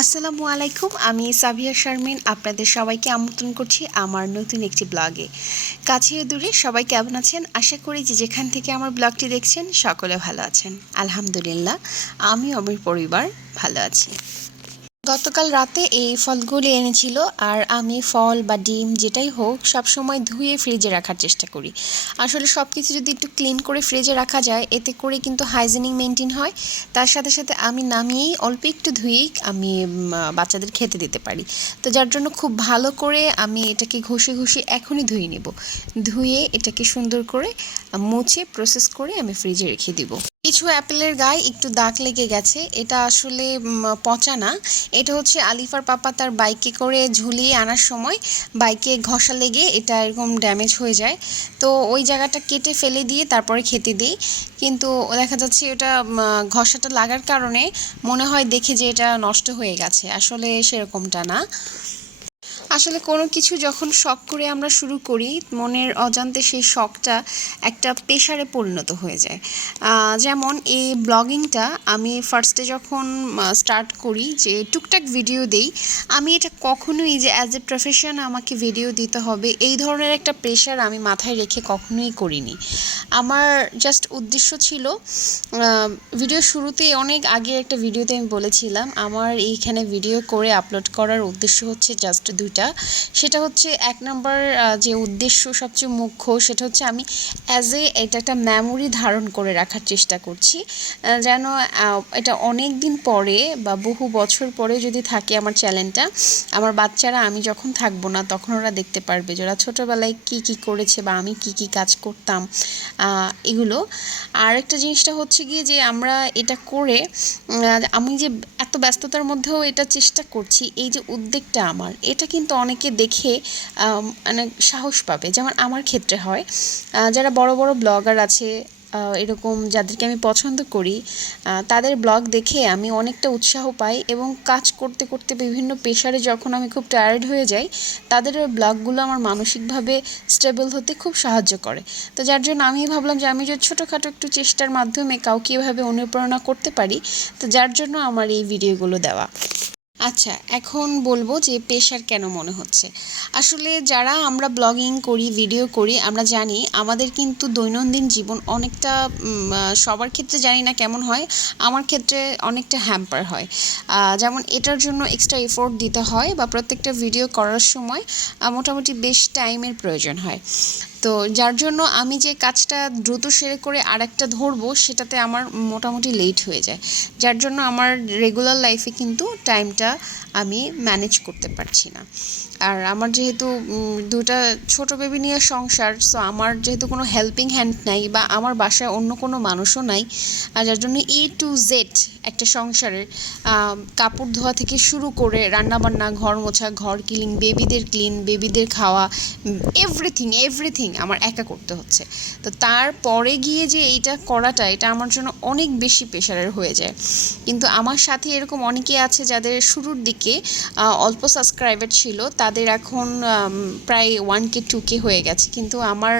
আসসালামু আলাইকুম। আমি সাবিয়া শারমিন আপনাদের সবাইকে আমন্ত্রণ করছি আমার নতুন একটি ব্লগে। কাছে ও দূরে সবাই কেমন আছেন? আশা করি যে যেখান থেকে আমার ব্লগটি দেখছেন সকলে ভালো আছেন। আলহামদুলিল্লাহ আমি আমার পরিবার ভালো আছি। গতকাল রাতে এই ফলগুলি এনেছিল আর আমি ফল বা ডিম যেটাই হোক সবসময় ধুয়ে ফ্রিজে রাখার চেষ্টা করি। আসলে সব কিছু যদি একটু ক্লিন করে ফ্রিজে রাখা যায় এতে করে কিন্তু হাইজিনিক মেনটেন হয়। তার সাথে সাথে আমি নামিয়েই অল্প একটু ধুয়েই আমি বাচ্চাদের খেতে দিতে পারি। তো যার জন্য খুব ভালো করে আমি এটাকে ঘষে ঘষে এখনই ধুয়ে নেব। ধুয়ে এটাকে সুন্দর করে মুছে প্রসেস করে আমি ফ্রিজে রেখে দিব। কিছু অ্যাপেলের গায়ে একটু দাগ লেগে গেছে, এটা আসলে পচা না, এটা হচ্ছে আলিফার পাপা তার বাইকে করে ঝুলিয়ে আনার সময় বাইকে ঘষা লেগে এটা এরকম ড্যামেজ হয়ে যায়। তো ওই জায়গাটা কেটে ফেলে দিয়ে তারপরে খেতে দিই, কিন্তু দেখা যাচ্ছে ওটা ঘষাটা লাগার কারণে মনে হয় দেখে যে এটা নষ্ট হয়ে গেছে, আসলে সেরকমটা না। আসলে কোনো কিছু যখন শখ করে আমরা শুরু করি মনের অজান্তে সেই শখটা একটা পেশারে পরিণত হয়ে যায়। যেমন এই ব্লগিংটা আমি ফার্স্টে যখন স্টার্ট করি যে টুকটাক ভিডিও দেই, আমি এটা কখনোই যে অ্যাজ এ প্রফেশন আমাকে ভিডিও দিতে হবে এই ধরনের একটা প্রেশার আমি মাথায় রেখে কখনোই করিনি। আমার জাস্ট উদ্দেশ্য ছিল, ভিডিও শুরুতেই অনেক আগে একটা ভিডিওতে আমি বলেছিলাম আমার এইখানে ভিডিও করে আপলোড করার উদ্দেশ্য হচ্ছে জাস্ট দুইটা। সেটা হচ্ছে এক নম্বর যে উদ্দেশ্য সবচেয়ে মুখ্য সেটা হচ্ছে আমি এটা একটা মেমোরি ধারণ করে রাখার চেষ্টা করছি, যেন এটা অনেক দিন পরে বা বহু বছর পরে যদি থাকে আমার চ্যানেলটা, আমার বাচ্চারা আমি যখন থাকবো না তখন ওরা দেখতে পারবে যে ওরা ছোটোবেলায় কী করেছে বা আমি কি কাজ করতাম এগুলো। আর একটা জিনিসটা হচ্ছে গিয়ে যে আমরা এটা করে আমি যে এত ব্যস্ততার মধ্যেও এটা চেষ্টা করছি, এই যে উদ্যোগটা আমার, এটা কিন্তু অনেকে দেখে মানে সাহস পাবে, যেমন আমার ক্ষেত্রে হয়। যারা বড় বড় ব্লগার আছে এরকম যাদেরকে আমি পছন্দ করি, তাদের ব্লগ দেখে আমি অনেকটা উৎসাহ পাই এবং কাজ করতে করতে বিভিন্ন পেশারে যখন আমি খুব টায়ার্ড হয়ে যাই তাদের ব্লগগুলো আমার মানসিকভাবে স্টেবল হতে খুব সাহায্য করে। তো যার জন্য আমি ভাবলাম যে আমি যদি ছোটোখাটো একটু চেষ্টার মাধ্যমে কাউকে এভাবে অনুপ্রেরণা করতে পারি, তো যার জন্য আমার এই ভিডিওগুলো দেওয়া। আচ্ছা, এখন বলবো যে পেশার কেন মনে হচ্ছে। আসলে যারা আমরা ব্লগিং করি ভিডিও করি আমরা জানি আমাদের কিন্তু দৈনন্দিন জীবন অনেকটা সবার ক্ষেত্রে জানি না কেমন হয়, আমার ক্ষেত্রে অনেকটা হ্যাম্পার হয়। যেমন এটার জন্য এক্সট্রা এফোর্ট দিতে হয় বা প্রত্যেকটা ভিডিও করার সময় মোটামুটি বেশ টাইমের প্রয়োজন হয়। তো যার জন্য আমি যে কাজটা দ্রুত সেরে করে আরেকটা ধরবো সেটাতে আমার মোটামুটি লেট হয়ে যায়, যার জন্য আমার রেগুলার লাইফে কিন্তু টাইমটা আমি ম্যানেজ করতে পারছি না। আর আমার যেহেতু দুটা ছোট বেবি নিয়ে সংসার, সো আমার যেহেতু কোনো হেল্পিং হ্যান্ড নাই বা আমার বাসায় অন্য কোনো মানুষও নাই, আর যার জন্য টু জেড একটা সংসারের কাপড় ধোয়া থেকে শুরু করে রান্নাবান্না, ঘর মোছা, ঘর ক্লিন, বেবিদের খাওয়া, এভরিথিং আমার একা করতে হচ্ছে। তো তারপরে গিয়ে যে এইটা করাটা এটা আমার জন্য অনেক বেশি প্রেশারের হয়ে যায়। কিন্তু আমার সাথে এরকম অনেকেই আছে যাদের শুরুর দিকে অল্প সাবস্ক্রাইবার ছিল, তাদের এখন প্রায় 1K 2K হয়ে গেছে, কিন্তু আমার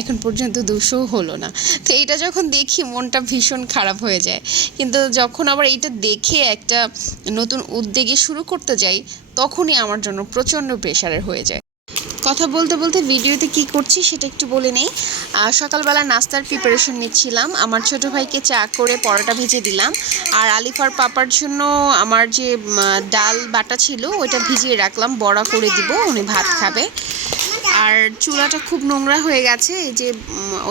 এখন পর্যন্ত 200 হলো না। তো এটা যখন দেখি মনটা ভীষণ খারাপ হয়ে যায়, কিন্তু যখন আবার এইটা দেখে একটা নতুন উদ্যোগে শুরু করতে যাই তখনই আমার জন্য প্রচণ্ড প্রেশারের হয়ে যায়। কথা বলতে বলতে ভিডিওতে কি করছি সেটা একটু বলে নেই। সকালবেলা নাস্তার প্রিপারেশন নিচ্ছিলাম, আমার ছোটো ভাইকে চা করে পরোটা ভেজে দিলাম, আর আলিফার পাপার জন্য আমার যে ডাল বাটা ছিল ওইটা ভিজিয়ে রাখলাম, বড়া করে দিব, উনি ভাত খাবে। আর চুলাটা খুব নোংরা হয়ে গেছে, এই যে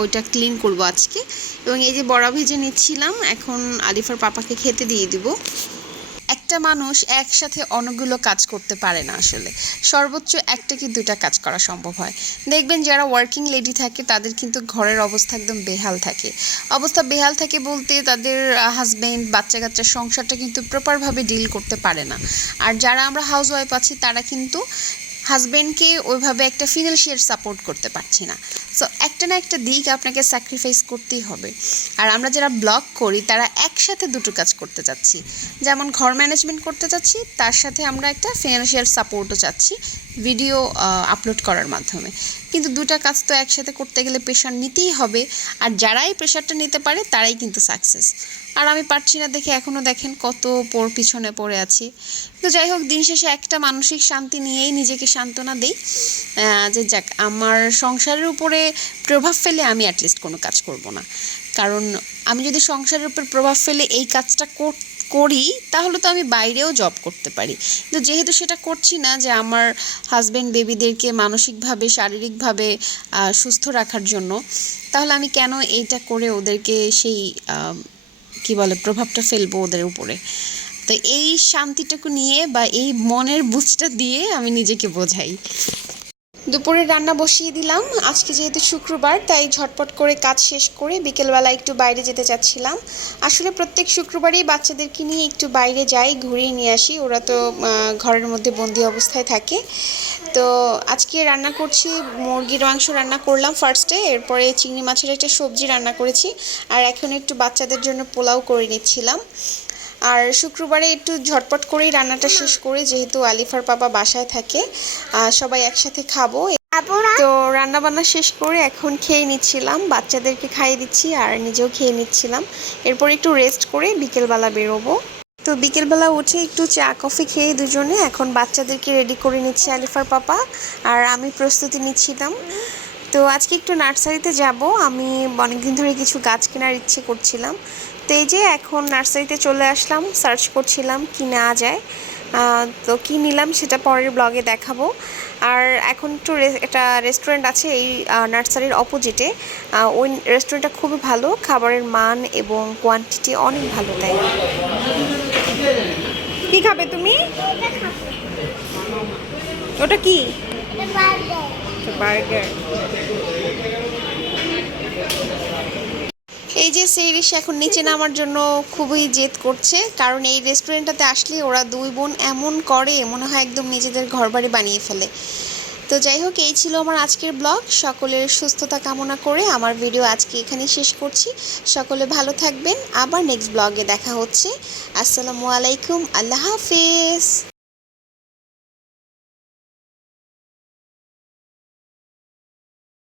ওইটা ক্লিন করব আজকে। এবং এই যে বড়া ভেজে নিচ্ছিলাম, এখন আলিফার পাপাকে খেতে দিয়ে দিব। একটা মানুষ একসাথে অনেকগুলো কাজ করতে পারে না, আসলে সর্বোচ্চ একটা কি দুটা কাজ করা সম্ভব হয়। দেখবেন যারা ওয়ার্কিং লেডি থাকে তাদের কিন্তু ঘরের অবস্থা একদম বেহাল থাকে। অবস্থা বেহাল থাকে বলতে তাদের হাজব্যান্ড বাচ্চা কাচ্চার সংসারটা কিন্তু প্রপারভাবে ডিল করতে পারে না। আর যারা আমরা হাউস ওয়াইফ আছি তারা কিন্তু হাজব্যান্ডকে ওইভাবে একটা ফিনান্সিয়াল সাপোর্ট করতে পারছি না। সো একটা না একটা দিক আপনাকে স্যাক্রিফাইস করতেই হবে। আর আমরা যারা ব্লগ করি তারা একসাথে দুটো কাজ করতে চাচ্ছি, যেমন ঘর ম্যানেজমেন্ট করতে চাচ্ছি, তার সাথে আমরা একটা ফিনান্সিয়াল সাপোর্টও চাচ্ছি ভিডিও আপলোড করার মাধ্যমে। কিন্তু দুটা কাজ তো একসাথে করতে গেলে প্রেশার নিতেই হবে, আর যারাই প্রেশারটা নিতে পারে তারাই কিন্তু সাকসেস। আর আমি পারছি না দেখে এখনও দেখেন কত পিছনে পড়ে আছি। তো যাই হোক, দিন শেষে একটা মানসিক শান্তি নিয়েই নিজেকে সান্ত্বনা দিই যে যাক, আমার সংসারের উপরে প্রভাব ফেলে আমি অ্যাটলিস্ট কোনো কাজ করব না। কারণ আমি যদি সংসারের উপর প্রভাব ফেলে এই কাজটা করি তাহলে তো আমি বাইরেও জব করতে পারি, কিন্তু যেহেতু সেটা করছি না, যে আমার হাজব্যান্ড বেবিদেরকে মানসিকভাবে শারীরিকভাবে সুস্থ রাখার জন্য, তাহলে আমি কেন এইটা করে ওদেরকে সেই কি বলে প্রভাবটা ফেলবো ওদের উপরে। তো এই শান্তিটুকু নিয়ে বা এই মনের বুঝটা দিয়ে আমি নিজেকে বোঝাই। দুপুরে রান্না বসিয়ে দিলাম। আজকে যেহেতু শুক্রবার, তাই ঝটপট করে কাজ শেষ করে বিকেলবেলা একটু বাইরে যেতে চাচ্ছিলাম। আসলে প্রত্যেক শুক্রবারই বাচ্চাদেরকে নিয়ে একটু বাইরে যাই, ঘুরিয়ে নিয়ে আসি, ওরা তো ঘরের মধ্যে বন্দি অবস্থায় থাকে। তো আজকে রান্না করছি, মুরগির মাংস রান্না করলাম ফার্স্টে, এরপরে চিংড়ি মাছের একটা সবজি রান্না করেছি, আর এখন একটু বাচ্চাদের জন্য পোলাও করে নিচ্ছিলাম। আর শুক্রবারে একটু ঝটপট করেই রান্নাটা শেষ করে, যেহেতু আলিফার পাপা বাসায় থাকে, সবাই একসাথে খাবো। তো রান্না বান্না শেষ করে এখন খেয়ে নিচ্ছিলাম, বাচ্চাদেরকে খাইয়ে দিচ্ছি আর নিজেও খেয়ে নিচ্ছিলাম। এরপর একটু রেস্ট করে বিকেলবেলা বেরোবো। তো বিকেলবেলা উঠে একটু চা কফি খেয়ে দুজনে এখন বাচ্চাদেরকে রেডি করে নিচ্ছে আলিফার পাপা, আর আমি প্রস্তুতি নিচ্ছিলাম। তো আজকে একটু নার্সারিতে যাব, আমি অনেকদিন ধরে কিছু গাছ কেনার ইচ্ছে করছিলাম। তো এই যে এখন নার্সারিতে চলে আসলাম, সার্চ করছিলাম কি নেওয়া যায়। তো কি নিলাম সেটা পরের ব্লগে দেখাবো। আর এখন একটু একটা রেস্টুরেন্ট আছে এই নার্সারির অপোজিটে, ওই রেস্টুরেন্টটা খুবই ভালো, খাবারের মান এবং কোয়ান্টিটি অনেক ভালো দেয়। কি খাবে তুমি? ওটা কি? বার্গার। এই যে সেইরিশ এখন নিচে নামার জন্য খুবই জেদ করছে, কারণ এই রেস্টুরেন্টটাতে আসলে ওরা দুই বোন এমন করে মনে হয় একদম নিজেদের ঘরবাড়ি বানিয়ে ফেলে। তো যাই হোক, এই ছিল আমার আজকের ব্লগ। সকলের সুস্থতা কামনা করে আমার ভিডিও আজকে এখানেই শেষ করছি। সকলে ভালো থাকবেন, আবার নেক্সট ব্লগে দেখা হচ্ছে। আসসালামু আলাইকুম, আল্লাহ হাফেজ।